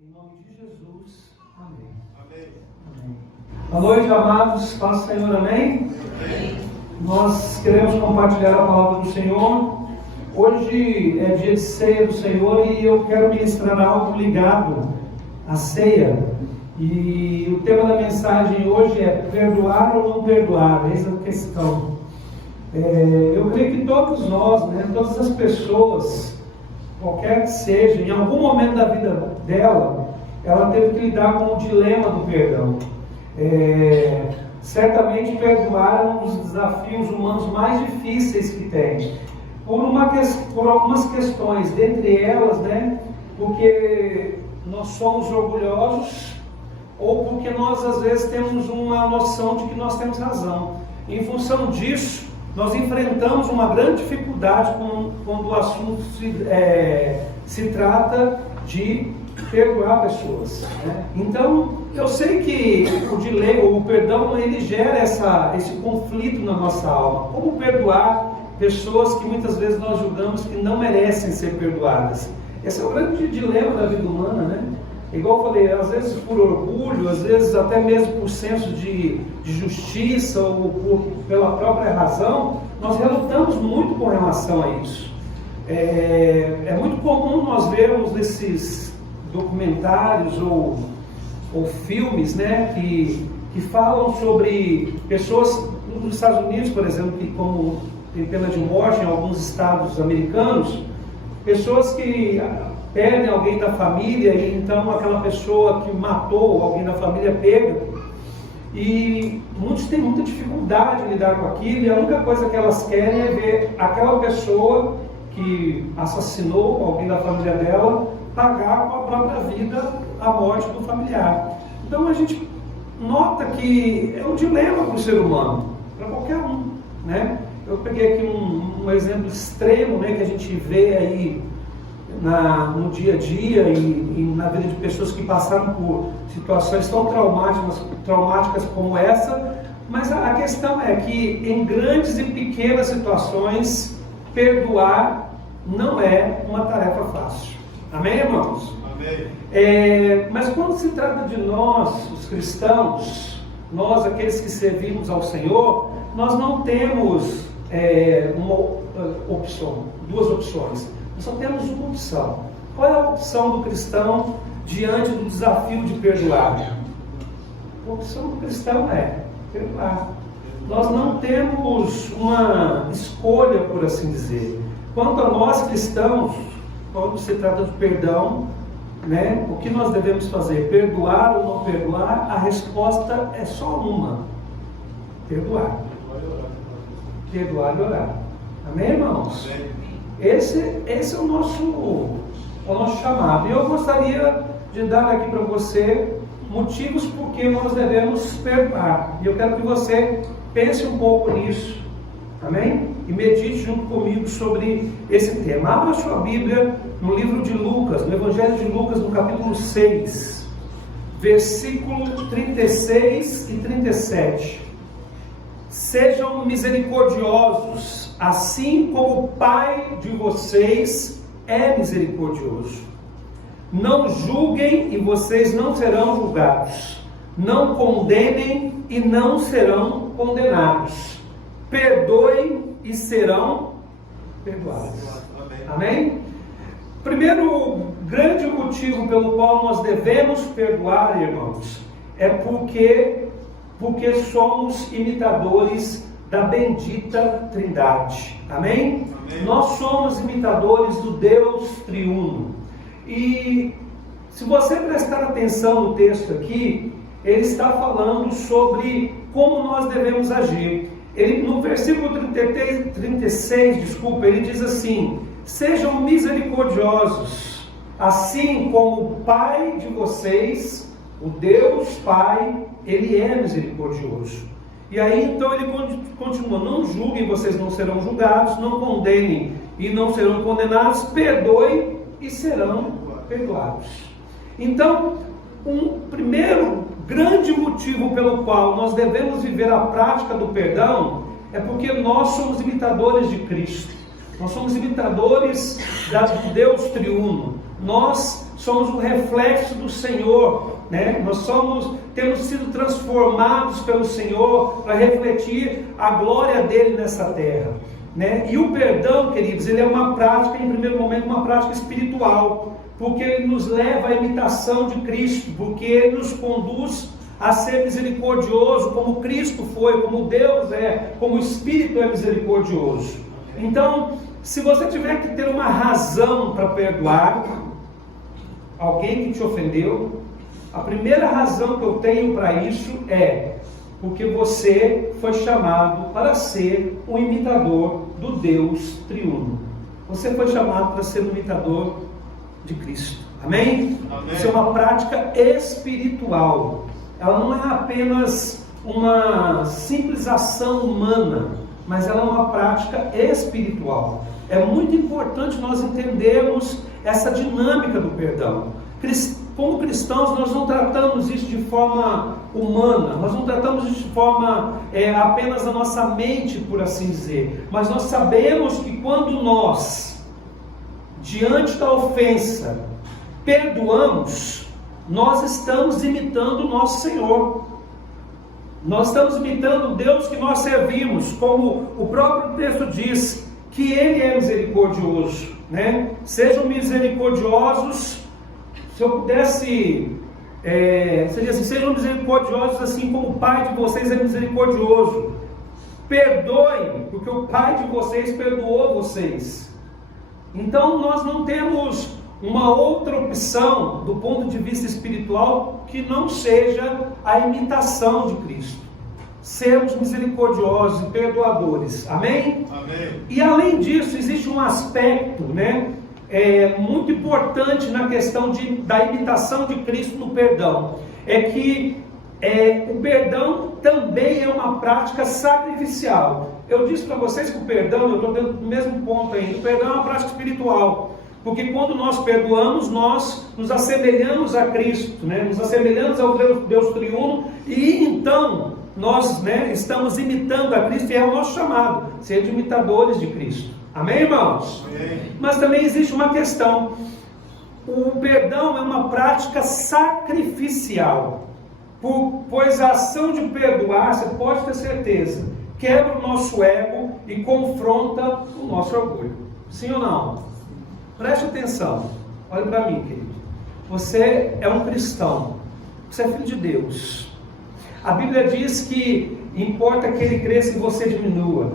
Em nome de Jesus, amém. Amém. Amém. Boa noite, amados. Paz do Senhor, amém? Amém. Nós queremos compartilhar a palavra do Senhor. Hoje é dia de ceia do Senhor e eu quero ministrar algo ligado à ceia. E o tema da mensagem hoje é perdoar ou não perdoar. Essa é a questão. Eu creio que todos nós, todas as pessoas, qualquer que seja, em algum momento da vida dela, ela teve que lidar com o dilema do perdão. Certamente perdoar é um dos desafios humanos mais difíceis que tem, por algumas questões, dentre elas, porque nós somos orgulhosos, ou porque nós às vezes temos uma noção de que nós temos razão. Em função disso, nós enfrentamos uma grande dificuldade quando o assunto se trata de perdoar pessoas. Então, eu sei que o perdão, ele gera esse conflito na nossa alma. Como perdoar pessoas que muitas vezes nós julgamos que não merecem ser perdoadas? Esse é o grande dilema da vida humana, Igual eu falei, às vezes por orgulho, às vezes até mesmo por senso de justiça ou pela própria razão, nós relutamos muito com relação a isso. É muito comum nós vermos esses documentários ou filmes, que falam sobre pessoas nos Estados Unidos, por exemplo, que como tem pena de morte em alguns estados americanos, pessoas que perdem alguém da família e então aquela pessoa que matou alguém da família pega, e muitos têm muita dificuldade em lidar com aquilo, e a única coisa que elas querem é ver aquela pessoa que assassinou alguém da família dela pagar com a própria vida a morte do familiar. Então a gente nota que é um dilema para o ser humano, para qualquer um, Eu peguei aqui um exemplo extremo, que a gente vê aí no dia a dia e na vida de pessoas que passaram por situações tão traumáticas como essa, mas a questão é que em grandes e pequenas situações, perdoar não é uma tarefa fácil. Amém, irmãos? Amém. Mas quando se trata de nós, os cristãos, nós, aqueles que servimos ao Senhor, nós não temos duas opções. Nós só temos uma opção. Qual é a opção do cristão diante do desafio de perdoar? A opção do cristão é perdoar. Nós não temos uma escolha, por assim dizer. Quanto a nós cristãos, quando se trata de perdão, o que nós devemos fazer? Perdoar ou não perdoar? A resposta é só uma: perdoar. Perdoar e orar. Amém, irmãos? Amém. Esse é o nosso chamado. E eu gostaria de dar aqui para você motivos por que nós devemos perdoar. E eu quero que você pense um pouco nisso. Amém? E medite junto comigo sobre esse tema. Abra sua Bíblia no livro de Lucas, no Evangelho de Lucas, no capítulo 6, versículo 36 e 37. Sejam misericordiosos, assim como o Pai de vocês é misericordioso. Não julguem e vocês não serão julgados. Não condenem e não serão condenados. Perdoem e serão perdoados. Amém? Primeiro grande motivo pelo qual nós devemos perdoar, irmãos, é porque somos imitadores da bendita Trindade. Amém? Amém. Nós somos imitadores do Deus triuno. E se você prestar atenção no texto aqui, ele está falando sobre como nós devemos agir. No versículo 36, ele diz assim: sejam misericordiosos, assim como o Pai de vocês, o Deus Pai, ele é misericordioso. E aí então ele continua: não julguem, vocês não serão julgados, não condenem e não serão condenados, perdoem e serão perdoados. Então, um primeiro grande motivo pelo qual nós devemos viver a prática do perdão é porque nós somos imitadores de Cristo. Nós somos imitadores do Deus triuno. Nós somos o reflexo do Senhor, né? Temos sido transformados pelo Senhor para refletir a glória dele nessa terra, né? E o perdão, queridos, ele é uma prática, em primeiro momento, uma prática espiritual, porque ele nos leva à imitação de Cristo, porque ele nos conduz a ser misericordioso, como Cristo foi, como Deus é, como o Espírito é misericordioso. Então, se você tiver que ter uma razão para perdoar alguém que te ofendeu, a primeira razão que eu tenho para isso é porque você foi chamado para ser um imitador do Deus triuno. Você foi chamado para ser um imitador de Cristo. Amém? Amém. Isso é uma prática espiritual. Ela não é apenas uma simples ação humana, mas ela é uma prática espiritual. É muito importante nós entendermos essa dinâmica do perdão. Como cristãos, nós não tratamos isso de forma humana, nós não tratamos isso de forma apenas da nossa mente, por assim dizer, mas nós sabemos que quando nós, diante da ofensa, perdoamos, nós estamos imitando o nosso Senhor. Nós estamos imitando o Deus que nós servimos, como o próprio texto diz, que Ele é misericordioso, né? Sejam misericordiosos. Se eu pudesse, seria assim: sejam misericordiosos assim como o Pai de vocês é misericordioso. Perdoem, porque o Pai de vocês perdoou vocês. Então nós não temos uma outra opção do ponto de vista espiritual que não seja a imitação de Cristo. Sermos misericordiosos e perdoadores. Amém? Amém. E além disso, existe um aspecto, né, muito importante na questão da imitação de Cristo no perdão. É que o perdão também é uma prática sacrificial. Eu disse para vocês que o perdão, eu estou dentro do mesmo ponto ainda, o perdão é uma prática espiritual. Porque quando nós perdoamos, nós nos assemelhamos a Cristo, né? Nos assemelhamos ao Deus triuno, e então nós, né, estamos imitando a Cristo, e é o nosso chamado, ser de imitadores de Cristo. Amém, irmãos? Amém. Mas também existe uma questão: o perdão é uma prática sacrificial, pois a ação de perdoar, você pode ter certeza, quebra o nosso ego e confronta o nosso orgulho. Sim ou não? Preste atenção, olha para mim, querido. Você é um cristão, você é filho de Deus. A Bíblia diz que importa que ele cresça e você diminua.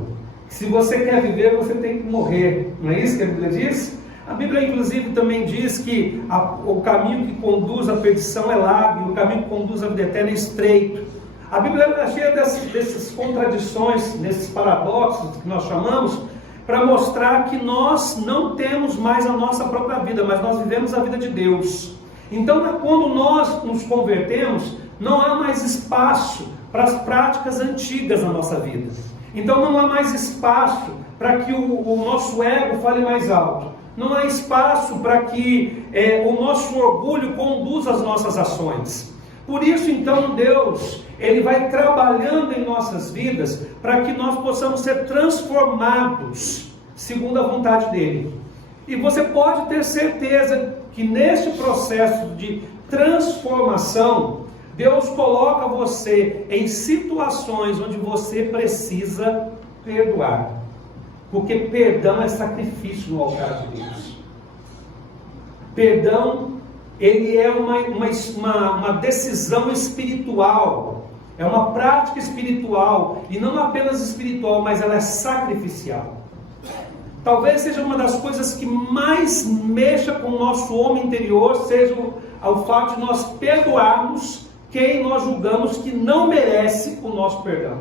Se você quer viver, você tem que morrer. Não é isso que a Bíblia diz? A Bíblia, inclusive, também diz que o caminho que conduz à perdição é largo, e o caminho que conduz à vida eterna é estreito. A Bíblia está cheia dessas contradições, desses paradoxos que nós chamamos, para mostrar que nós não temos mais a nossa própria vida, mas nós vivemos a vida de Deus. Então, quando nós nos convertemos, não há mais espaço para as práticas antigas na nossa vida. Então não há mais espaço para que o nosso ego fale mais alto. Não há espaço para que o nosso orgulho conduza as nossas ações. Por isso, então, Deus, Ele vai trabalhando em nossas vidas para que nós possamos ser transformados segundo a vontade dEle. E você pode ter certeza que neste processo de transformação, Deus coloca você em situações onde você precisa perdoar. Porque perdão é sacrifício no altar de Deus. Perdão, ele é uma decisão espiritual. É uma prática espiritual. E não apenas espiritual, mas ela é sacrificial. Talvez seja uma das coisas que mais mexa com o nosso homem interior, seja o fato de nós perdoarmos quem nós julgamos que não merece o nosso perdão.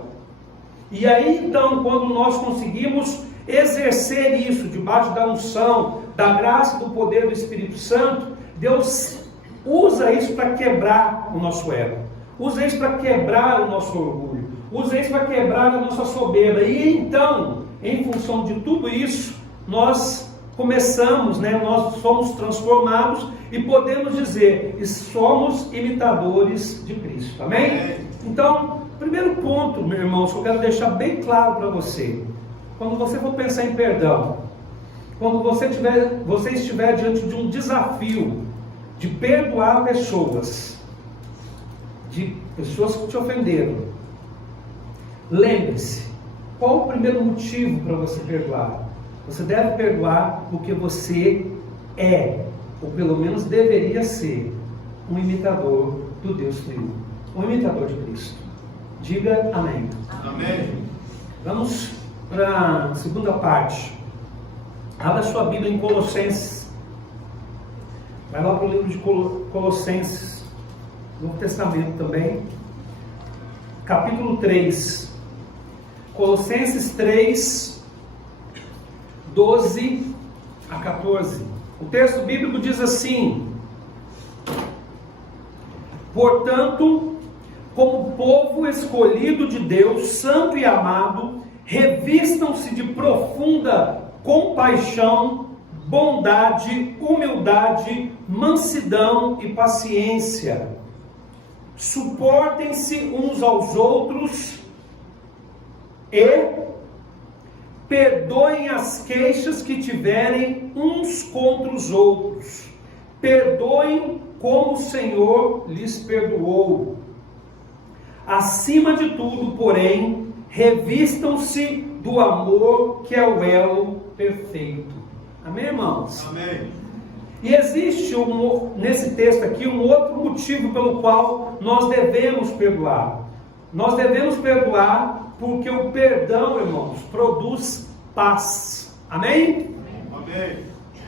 E aí então, quando nós conseguimos exercer isso debaixo da unção, da graça, do poder do Espírito Santo, Deus usa isso para quebrar o nosso ego, usa isso para quebrar o nosso orgulho, usa isso para quebrar a nossa soberba. E então, em função de tudo isso, nós começamos, nós somos transformados e podemos dizer que somos imitadores de Cristo. Amém? Então, primeiro ponto, meus irmãos, que eu quero deixar bem claro para você: quando você for pensar em perdão, quando você estiver diante de um desafio de perdoar pessoas, de pessoas que te ofenderam, lembre-se, qual o primeiro motivo para você perdoar? Você deve perdoar porque você é, ou pelo menos deveria ser, um imitador do Deus triuno, um imitador de Cristo. Diga amém. Amém. Vamos para a segunda parte. Abra sua Bíblia em Colossenses. Vai lá para o livro de Colossenses, Novo Testamento também, capítulo 3. Colossenses 3, 12 a 14. O texto bíblico diz assim: portanto, como povo escolhido de Deus, santo e amado, revistam-se de profunda compaixão, bondade, humildade, mansidão e paciência. Suportem-se uns aos outros e perdoem as queixas que tiverem uns contra os outros. Perdoem como o Senhor lhes perdoou. Acima de tudo, porém, revistam-se do amor, que é o elo perfeito. Amém, irmãos? Amém. E existe nesse texto aqui um outro motivo pelo qual nós devemos perdoar. Nós devemos perdoar porque o perdão, irmãos, produz paz. Amém? Amém.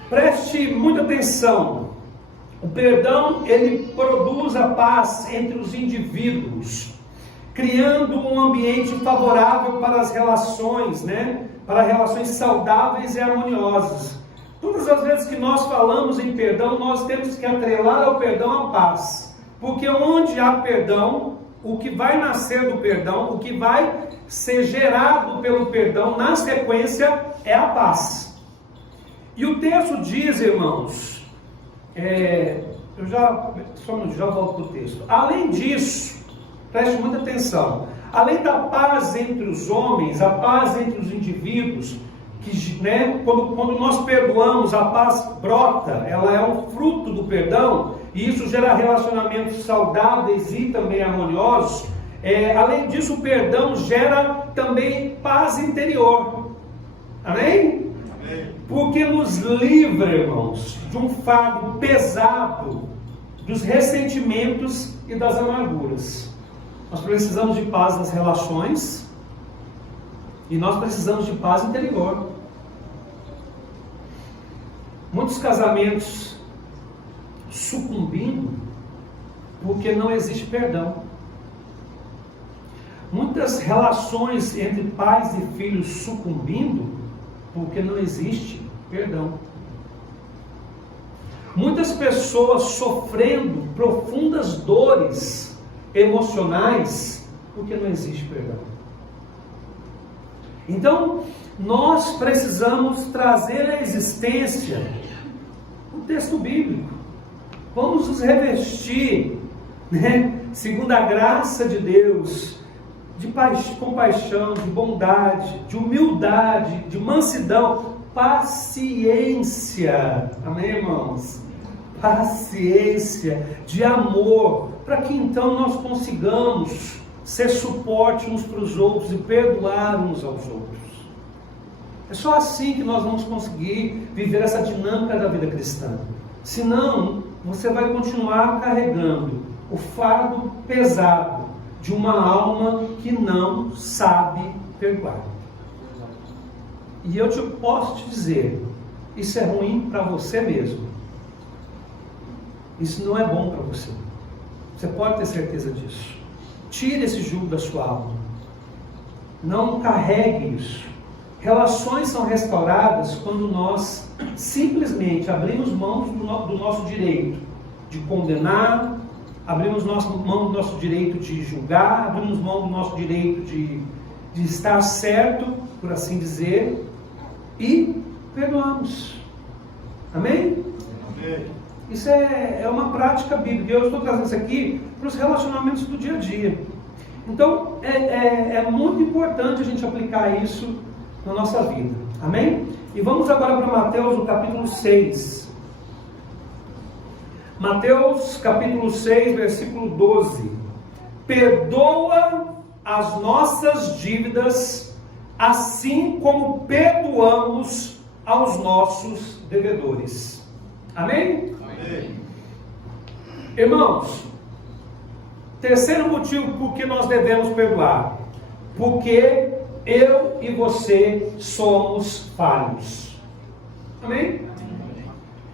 Preste muita atenção. O perdão, ele produz a paz entre os indivíduos, criando um ambiente favorável para as relações, para relações saudáveis e harmoniosas. Todas as vezes que nós falamos em perdão, nós temos que atrelar ao perdão a paz. Porque onde há perdão, o que vai nascer do perdão, o que vai ser gerado pelo perdão, na sequência, é a paz. E o texto diz, irmãos, só um minuto, já volto para o texto. Além disso, preste muita atenção, além da paz entre os homens, a paz entre os indivíduos, que, quando nós perdoamos, a paz brota, ela é um fruto do perdão, e isso gera relacionamentos saudáveis e também harmoniosos. Além disso, o perdão gera também paz interior. Amém? Amém. Porque nos livra, irmãos, de um fardo pesado, dos ressentimentos e das amarguras. Nós precisamos de paz nas relações e nós precisamos de paz interior. Muitos casamentos sucumbindo porque não existe perdão. Muitas relações entre pais e filhos sucumbindo porque não existe perdão. Muitas pessoas sofrendo profundas dores emocionais porque não existe perdão. Então, nós precisamos trazer à existência o texto bíblico. Vamos nos revestir, segundo a graça de Deus, de compaixão, de bondade, de humildade, de mansidão, paciência. Amém, irmãos? Paciência, de amor, para que então nós consigamos ser suporte uns para os outros e perdoar uns aos outros. É só assim que nós vamos conseguir viver essa dinâmica da vida cristã. Senão, você vai continuar carregando o fardo pesado de uma alma que não sabe perdoar. E eu posso te dizer, isso é ruim para você mesmo. Isso não é bom para você. Você pode ter certeza disso. Tire esse jugo da sua alma. Não carregue isso. Relações são restauradas quando nós simplesmente abrimos mão do nosso direito de condenar, abrimos mão do nosso direito de julgar, abrimos mão do nosso direito de estar certo, por assim dizer, e perdoamos. Amém? Amém. Isso é uma prática bíblica. Eu estou trazendo isso aqui para os relacionamentos do dia a dia. Então, é muito importante a gente aplicar isso na nossa vida. Amém? E vamos agora para Mateus, no capítulo 6. Mateus capítulo 6, versículo 12. Perdoa as nossas dívidas, assim como perdoamos aos nossos devedores. Amém? Amém. Irmãos, terceiro motivo por que nós devemos perdoar: porque eu e você somos falhos. Amém?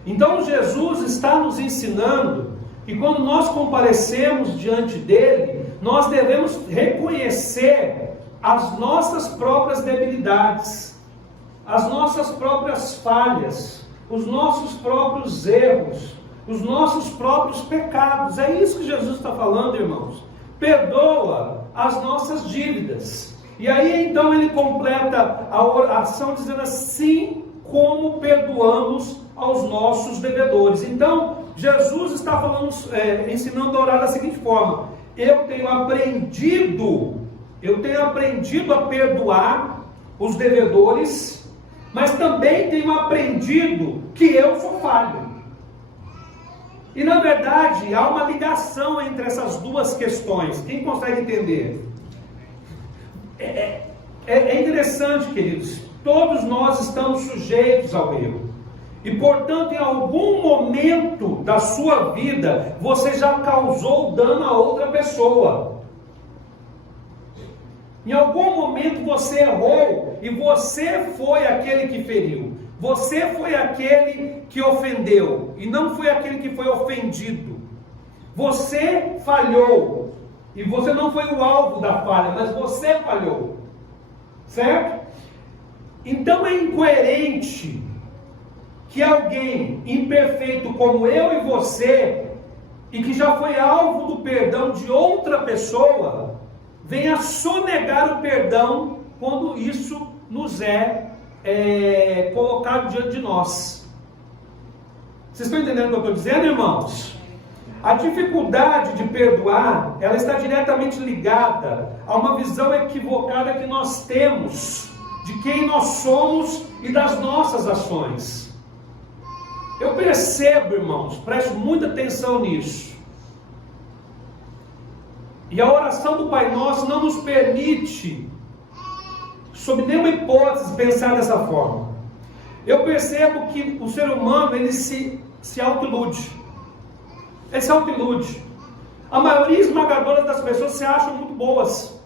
Então Jesus está nos ensinando que quando nós comparecemos diante dele, nós devemos reconhecer as nossas próprias debilidades, as nossas próprias falhas, os nossos próprios erros, os nossos próprios pecados. É isso que Jesus está falando, irmãos. Perdoa as nossas dívidas. E aí então ele completa a oração dizendo assim: como perdoamos aos nossos devedores. Então Jesus está falando, ensinando a orar da seguinte forma: eu tenho aprendido a perdoar os devedores, mas também tenho aprendido que eu sou falho. E na verdade há uma ligação entre essas duas questões. Quem consegue entender? É interessante, queridos. Todos nós estamos sujeitos ao erro. E portanto, em algum momento da sua vida, você já causou dano a outra pessoa. Em algum momento você errou e você foi aquele que feriu. Você foi aquele que ofendeu e não foi aquele que foi ofendido. Você falhou e você não foi o alvo da falha, mas você falhou. Certo? Então é incoerente que alguém imperfeito como eu e você, e que já foi alvo do perdão de outra pessoa, venha sonegar o perdão quando isso nos é colocado diante de nós. Vocês estão entendendo o que eu estou dizendo, irmãos? A dificuldade de perdoar, ela está diretamente ligada a uma visão equivocada que nós temos de quem nós somos e das nossas ações. Eu percebo, irmãos, presto muita atenção nisso. E a oração do Pai Nosso não nos permite, sob nenhuma hipótese, pensar dessa forma. Eu percebo que o ser humano, ele se autoilude. Ele se autoilude. A maioria esmagadora das pessoas se acham muito boas.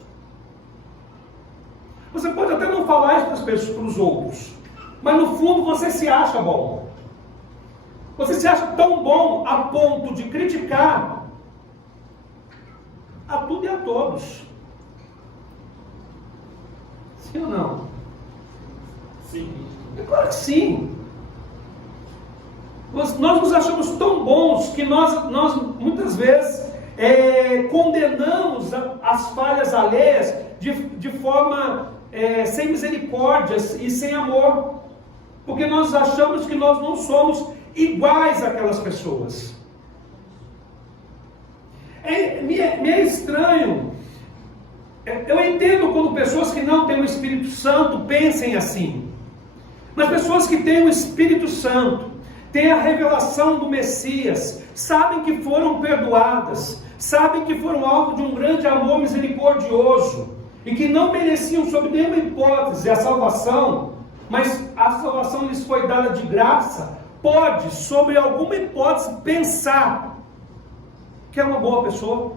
Você pode até não falar isso para as pessoas, para os outros, mas no fundo você se acha bom. Você se acha tão bom a ponto de criticar a tudo e a todos. Sim ou não? Sim. É claro que sim. Nós nos achamos tão bons que nós muitas vezes condenamos as falhas alheias de forma sem misericórdias e sem amor, porque nós achamos que nós não somos iguais àquelas pessoas. Me é estranho. Eu entendo quando pessoas que não têm o Espírito Santo pensem assim, mas pessoas que têm o Espírito Santo, têm a revelação do Messias, sabem que foram perdoadas, sabem que foram alvo de um grande amor misericordioso, e que não mereciam sob nenhuma hipótese a salvação, mas a salvação lhes foi dada de graça, pode, sobre alguma hipótese, pensar que é uma boa pessoa,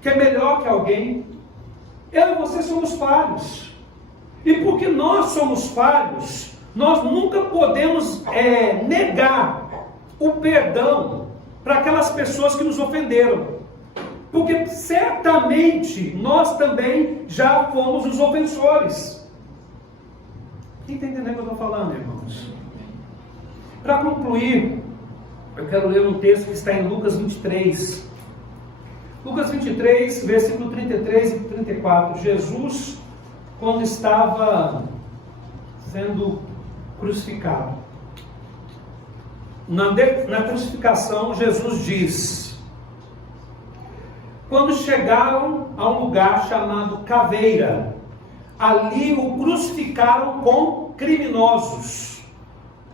que é melhor que alguém. Eu e você somos falhos, e porque nós somos falhos, nós nunca podemos negar o perdão para aquelas pessoas que nos ofenderam, porque certamente nós também já fomos os ofensores. Quem está entendendo o que eu estou falando, irmãos? Para concluir, eu quero ler um texto que está em Lucas 23. Lucas 23, versículo 33 e 34. Jesus, quando estava sendo crucificado, na crucificação, Jesus diz: quando chegaram a um lugar chamado Caveira, ali o crucificaram com criminosos,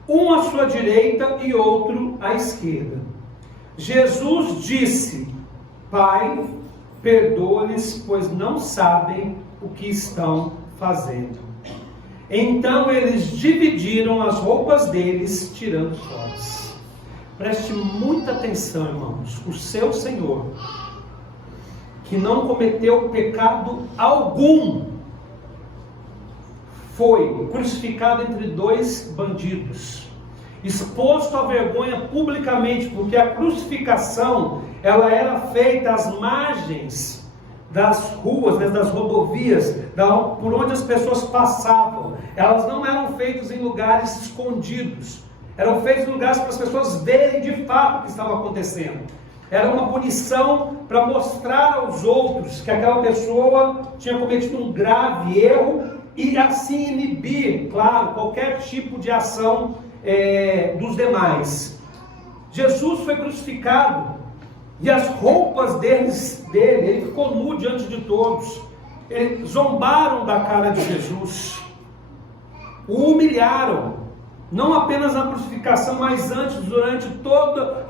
um à sua direita e outro à esquerda. Jesus disse: Pai, perdoa-lhes, pois não sabem o que estão fazendo. Então eles dividiram as roupas deles, tirando sortes. Preste muita atenção, irmãos. O seu Senhor, que não cometeu pecado algum, foi crucificado entre dois bandidos, exposto à vergonha publicamente, porque a crucificação ela era feita às margens das ruas, das rodovias, por onde as pessoas passavam. Elas não eram feitas em lugares escondidos, eram feitas em lugares para as pessoas verem de fato o que estava acontecendo. Era uma punição para mostrar aos outros que aquela pessoa tinha cometido um grave erro e assim inibir, claro, qualquer tipo de ação dos demais. Jesus foi crucificado e as roupas dele, ele ficou nu diante de todos. Eles zombaram da cara de Jesus, o humilharam, não apenas na crucificação, mas antes, durante toda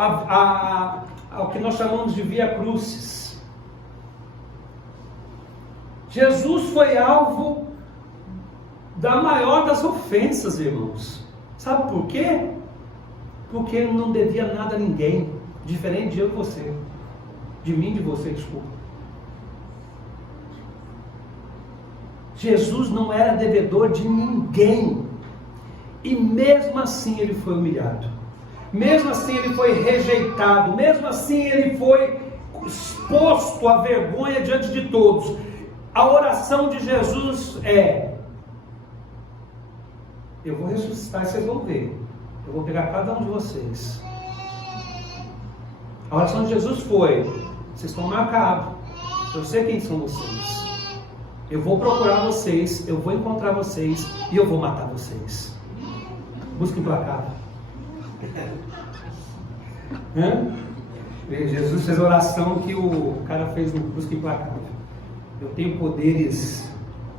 o que nós chamamos de Via Crucis. Jesus foi alvo da maior das ofensas, irmãos. Sabe por quê? Porque ele não devia nada a ninguém, diferente de eu e você, de mim e de você, desculpa. Jesus não era devedor de ninguém, e mesmo assim ele foi humilhado, mesmo assim ele foi rejeitado, mesmo assim ele foi exposto à vergonha diante de todos. A oração de Jesus é: eu vou ressuscitar e vocês vão ver, eu vou pegar cada um de vocês. A oração de Jesus foi: vocês estão marcados, eu sei quem são vocês, eu vou procurar vocês, eu vou encontrar vocês e eu vou matar vocês. Busca implacável. Jesus fez a oração que o cara fez no Busca Implacável. Eu tenho poderes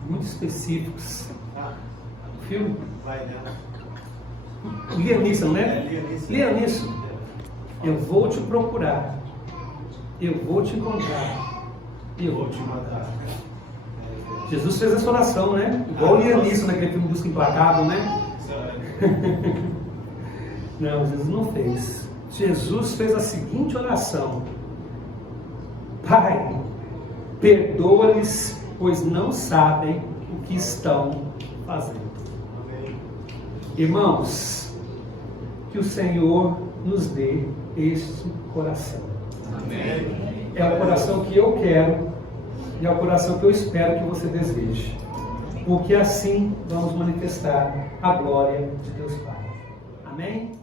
muito específicos. O filme? Lia nisso, não é? Lia nisso. Eu vou te procurar, eu vou te encontrar e eu vou te matar. Jesus fez essa oração, né? Igual lia nisso naquele filme Busca Implacável, né? Não, Jesus não fez. Jesus fez a seguinte oração: Pai, perdoa-lhes, pois não sabem o que estão fazendo. Irmãos, que o Senhor nos dê este coração. Amém. É o coração que eu quero e é o coração que eu espero que você deseje, porque assim vamos manifestar a glória de Deus Pai. Amém?